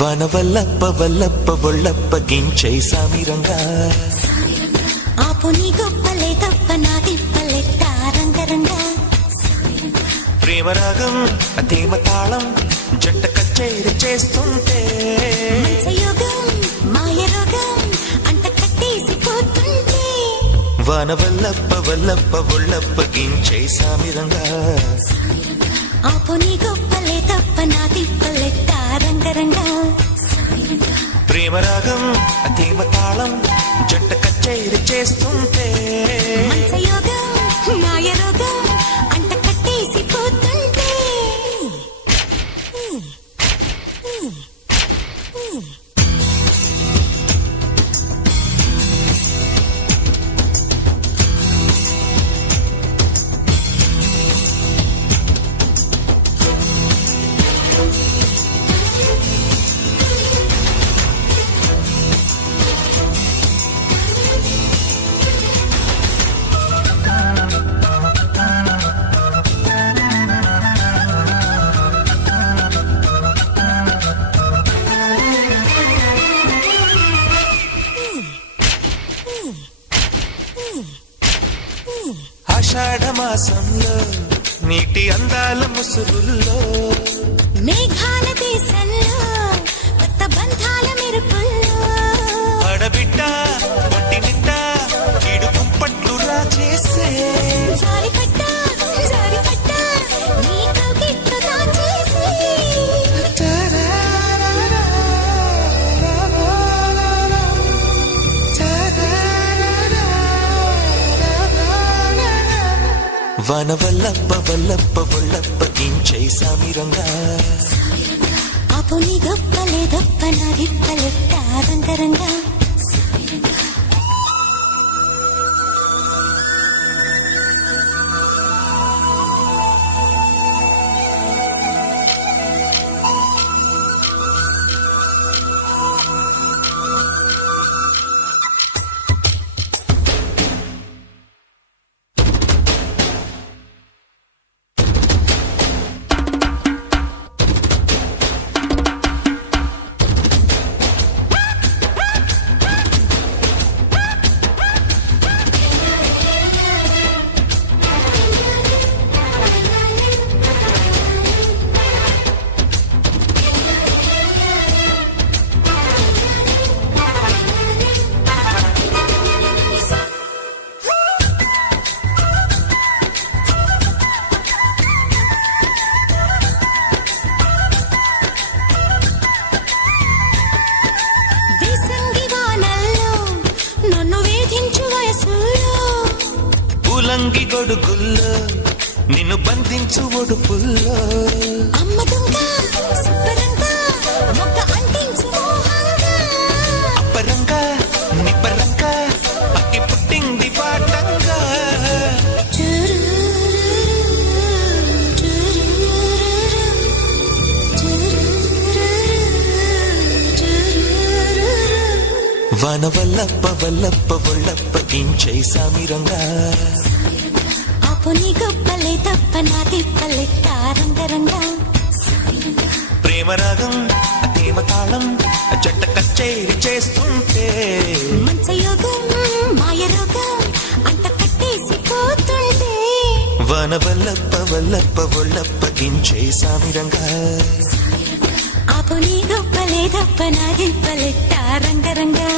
వనవల్లప్ప వల్లప్ప ఒళ్ళప్ప గించై సామిరంగా ఆపు నీ గొప్పలే తప్ప నా తిప్పలెట్ట రంగరంగా ప్రేమరాగం అతేమ తాళం జంట కచేరి చేస్తుంటే యోగం మాయ రోగం అంట కట్టేసి పోతుంటే వనవల్లప్ప వల్లప్ప ఒళ్ళప్ప గించై సామిరంగా ఆపు నీ గొప్పలే తప్ప నా తిప్పలెట్ట రంగరంగా ప్రేమరాగం అతేమ తాళం జంట కచేరి చేస్తుంటే యోగం మాయ రోగం అంట కట్టేసి పోతుంటే ఆషాఢ మాసంలో నీటి అందాల ముసురుల్లో మేఘాల దేశంలో కొత్త బంధాల మెరుపుల్లో ఆడబిడ్డ ఒంటి నిండా కీడు కుంపట్లు రాజేసే జారిపడ్డా నీ కవిత్వ దాచేసి వనవల్లప్ప వల్లప్ప ఒళ్ళప్ప గించై సామిరంగా ఆపు నీ గొప్పలే గొప్ప నా దిప్పలెట్ట రంగరంగా ఉలంగి గొడుగుల్లో నిన్ను బంధించు ఒడుపుల్లో అమ్మ దొంగ సుబ్బరంగా మొక్క అంటించు మోహంగా అప్పరంగా నిప్పరంగా అక్కి పుట్టింది పాటంగా వనవల్లప్ప వల్లప్ప ఒళ్ళప్ప గించై సామిరంగా ఆపు నీ గొప్పలే తప్ప నా తిప్పలెట్ట రంగరంగా ప్రేమరాగం అతేమ తాళం జంట కచేరి చేస్తుంటే యోగం మాయ రోగం అంట కట్టేసి పోతుంటే వనవల్లప్ప వల్లప్ప ఒళ్ళప్ప గించై సామిరంగా ఆపు నీ గొప్పలే తప్ప నా తిప్పలెట్ట రంగరంగా